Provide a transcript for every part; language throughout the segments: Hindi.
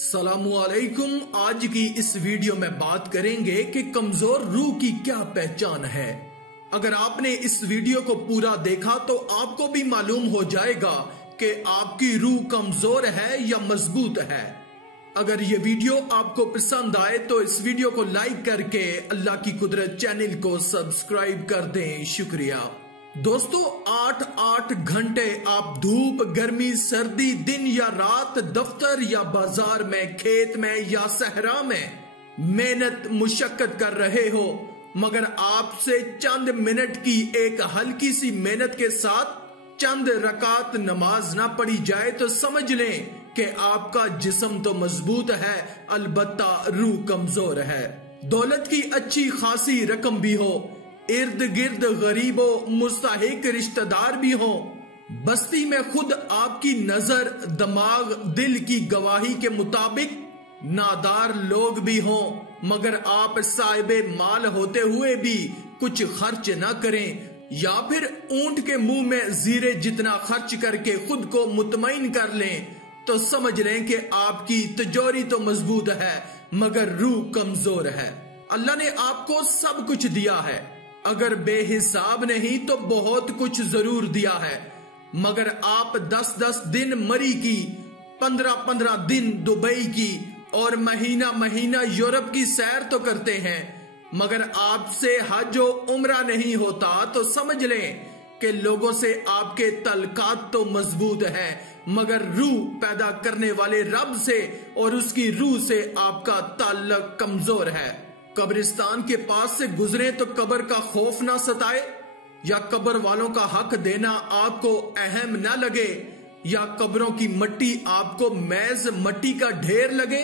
सलामुअलैकुम। आज की इस वीडियो में बात करेंगे कि कमजोर रूह की क्या पहचान है। अगर आपने इस वीडियो को पूरा देखा तो आपको भी मालूम हो जाएगा कि आपकी रूह कमजोर है या मजबूत है। अगर ये वीडियो आपको पसंद आए तो इस वीडियो को लाइक करके अल्लाह की कुदरत चैनल को सब्सक्राइब कर दें। शुक्रिया। दोस्तों, 8-8 घंटे आप धूप, गर्मी, सर्दी, दिन या रात, दफ्तर या बाजार में, खेत में या सहरा में मेहनत मुशक्कत कर रहे हो, मगर आपसे चंद मिनट की एक हल्की सी मेहनत के साथ चंद रकात नमाज ना पढ़ी जाए तो समझ लें कि आपका जिस्म तो मजबूत है, अलबत्ता रूह कमजोर है। दौलत की अच्छी खासी रकम भी हो, इर्द गिर्द गरीबों मुस्तहिक रिश्तेदार भी हो, बस्ती में खुद आपकी नजर, दिमाग, दिल की गवाही के मुताबिक नादार लोग भी हों, मगर आप साहिबे माल होते हुए भी कुछ खर्च न करें, या फिर ऊंट के मुंह में जीरे जितना खर्च करके खुद को मुतमईन कर लें, तो समझ लें कि आपकी तिजोरी तो मजबूत है मगर रूह कमजोर है। अल्लाह ने आपको सब कुछ दिया है, अगर बेहिसाब नहीं तो बहुत कुछ जरूर दिया है, मगर आप 10-10 दिन मरी की, 15-15 दिन दुबई की और महीना महीना यूरोप की सैर तो करते हैं, मगर आपसे हज व उम्रा नहीं होता, तो समझ लें कि लोगों से आपके तल्कात तो मजबूत है, मगर रूह पैदा करने वाले रब से और उसकी रूह से आपका ताल्लुक कमजोर है। कब्रिस्तान के पास से गुजरे तो कब्र का खौफ ना सताए, या कब्र वालों का हक देना आपको अहम ना लगे, या कब्रों की मट्टी आपको मैज मट्टी का ढेर लगे,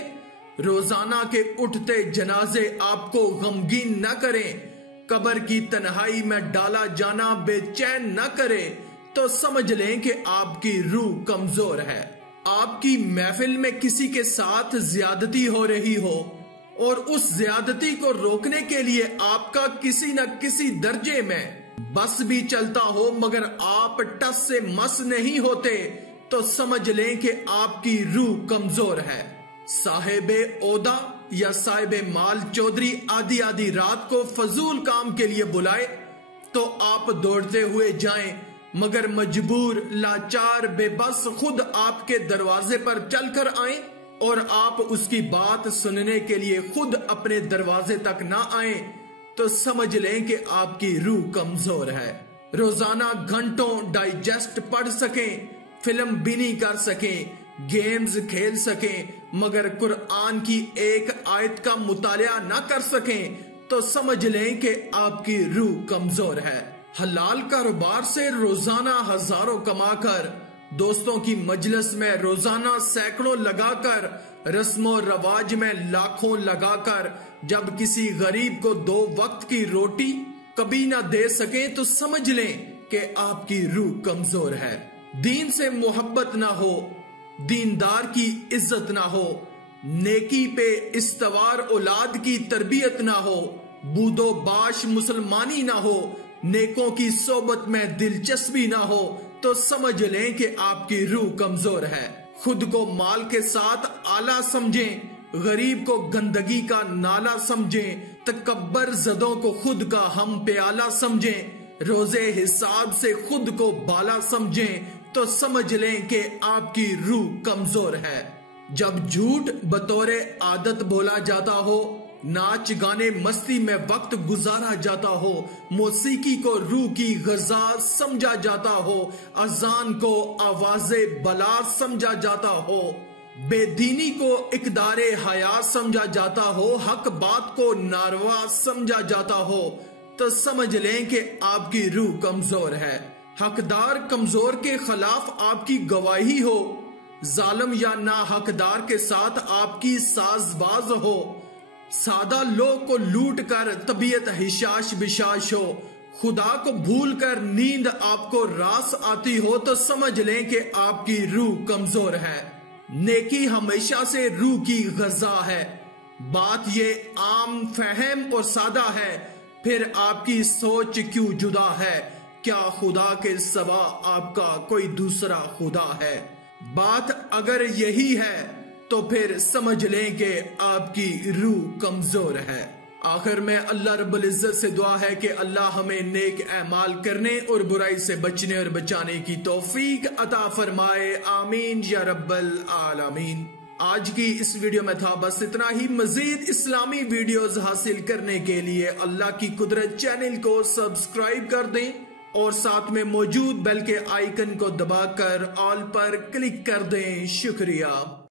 रोजाना के उठते जनाजे आपको गमगीन न करें, कब्र की तन्हाई में डाला जाना बेचैन न करे, तो समझ लें कि आपकी रूह कमजोर है। आपकी महफिल में किसी के साथ ज्यादती हो रही हो और उस ज्यादती को रोकने के लिए आपका किसी न किसी दर्जे में बस भी चलता हो, मगर आप टस से मस नहीं होते, तो समझ लें कि आपकी रूह कमजोर है। साहिबे ओदा या साहिबे माल चौधरी आधी आधी रात को फजूल काम के लिए बुलाए तो आप दौड़ते हुए जाएं, मगर मजबूर, लाचार, बेबस खुद आपके दरवाजे पर चलकर आए और आप उसकी बात सुनने के लिए खुद अपने दरवाजे तक ना आए, तो समझ लें कि आपकी रूह कमजोर है। रोजाना घंटों डाइजेस्ट पढ़ सकें, फिल्म बिनी कर सकें, गेम्स खेल सकें, मगर कुरान की एक आयत का मुतालिया ना कर सकें, तो समझ लें कि आपकी रूह कमजोर है। हलाल कारोबार से रोजाना हजारों कमाकर, दोस्तों की मजलिस में रोजाना सैकड़ों लगाकर, रस्मों रवाज में लाखों लगाकर, जब किसी गरीब को 2 वक्त की रोटी कभी ना दे सके, तो समझ लें कि आपकी रूह कमजोर है। दीन से मोहब्बत ना हो, दीनदार की इज्जत ना हो, नेकी पे इस्तवार औलाद की तरबियत ना हो, बूदो बाश मुसलमानी ना हो, नेकों की सोबत में दिलचस्पी ना हो, तो समझ लें कि आपकी रूह कमजोर है। खुद को माल के साथ आला समझें, गरीब को गंदगी का नाला समझें, तकब्बर जदों को खुद का हम प्याला समझें, रोजे हिसाब से खुद को बाला समझें, तो समझ लें कि आपकी रूह कमजोर है। जब झूठ बतौरे आदत बोला जाता हो, नाच गाने मस्ती में वक्त गुजारा जाता हो, मौसीकी को रूह की गजा समझा जाता हो, अजान को आवाज़े बला समझा जाता हो, बेदीनी को इकदारे हया समझा जाता हो, हक बात को नारवा समझा जाता हो, तो समझ लें कि आपकी रूह कमजोर है। हकदार कमजोर के खिलाफ आपकी गवाही हो, जालिम या ना हकदार के साथ आपकी साजबाज हो, सादा लोग को लूट कर तबीयत हिशाश बिशाश हो, खुदा को भूल कर नींद आपको रास आती हो, तो समझ लें कि आपकी रूह कमजोर है। नेकी हमेशा से रूह की गजा है। बात ये आम फहम और सादा है, फिर आपकी सोच क्यों जुदा है? क्या खुदा के सिवा आपका कोई दूसरा खुदा है? बात अगर यही है तो फिर समझ लें कि आपकी रूह कमजोर है। आखिर में अल्लाह रब्बुल इज्जत से दुआ है कि अल्लाह हमें नेक अमाल करने और बुराई से बचने और बचाने की तौफीक अता फरमाए। आमीन या रब्बल आलमीन। आज की इस वीडियो में था बस इतना ही। मजीद इस्लामी वीडियोस हासिल करने के लिए अल्लाह की कुदरत चैनल को सब्सक्राइब कर दें और साथ में मौजूद बेल के आइकन को दबाकर ऑल पर क्लिक कर दें। शुक्रिया।